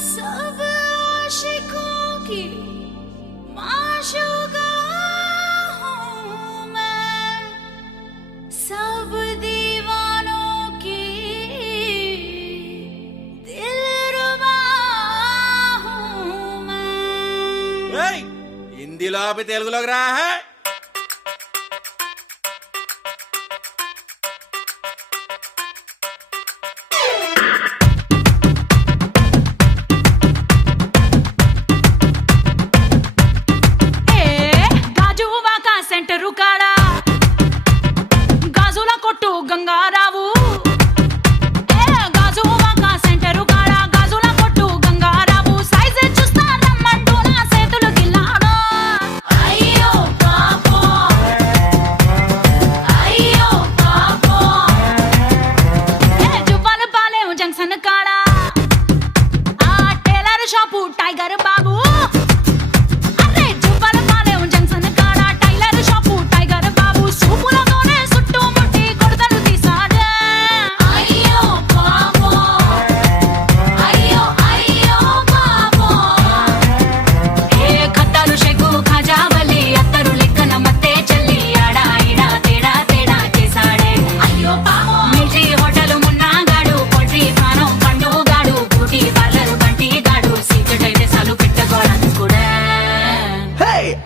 सब आशिकों की माशूका हूँ मैं, सब दीवानों की दिलरुबा हूँ मैं। हिंदीలో ఆపి తెలుగులోకి రా.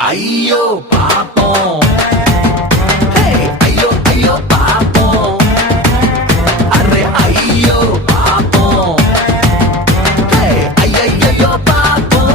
అయ్యో పాపం, అయ్యో అయ్యో పాపం, అరే అయ్యో పాపం, అయ్యయ్యో పాపం.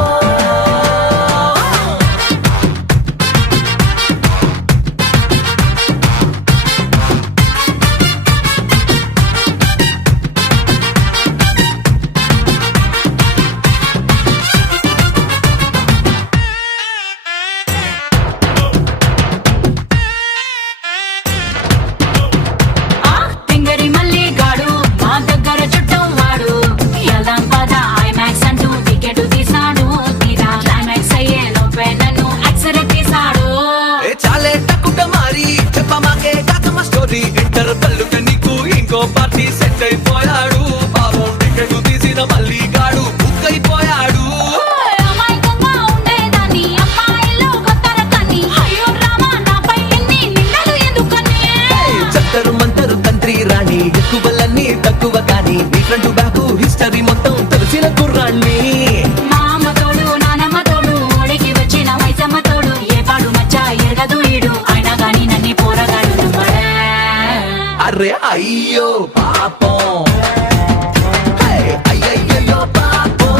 ఇంటర్ కళ్ళుగా నీకు ఇంకో పార్టీ సెట్ అయిపోయాడు, పాపం టికెట్ తీసిన మళ్ళీ గాడు బుక్ అయిపోయాడు. చక్కరు మంతరు తంత్రి రాణి ఎక్కువలన్నీ తక్కువ కానీ నీ ఫ్రంట్ బ్యాక్ హిస్టరీ మొత్తం తెలిసిన కుర్రాణ్ణి. అరే అయ్యో పాపం, అయ్యయ్యో పాపం.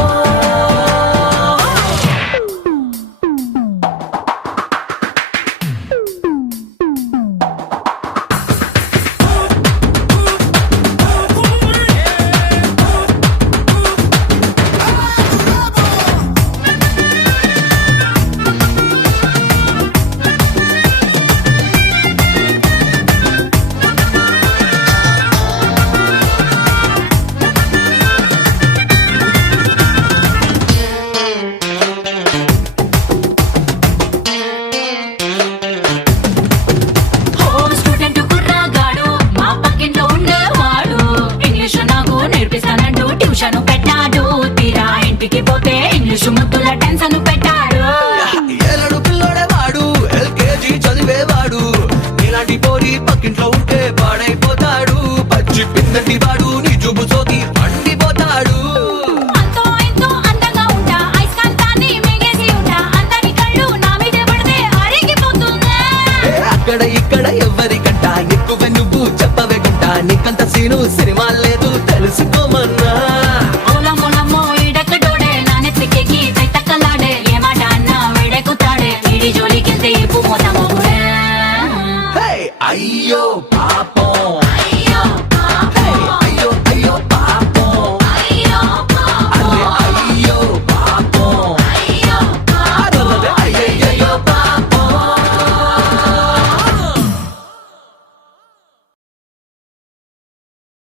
ఏలడు పిల్లోడేవాడు, ఎల్కేజీ చదివేవాడు, ఇలాంటి పోరి పక్కింట్లో ఉంటే పాడైపోతాడు. పచ్చి పిందటి వాడు నీ జుబు సోకి పండిపోతాడు. అక్కడ ఇక్కడ ఎవరికంట ఎక్కువ నువ్వు చెప్పవే గుంట, నీకంత సీను సినిమా లేదు తెలుసుకోమన్నా.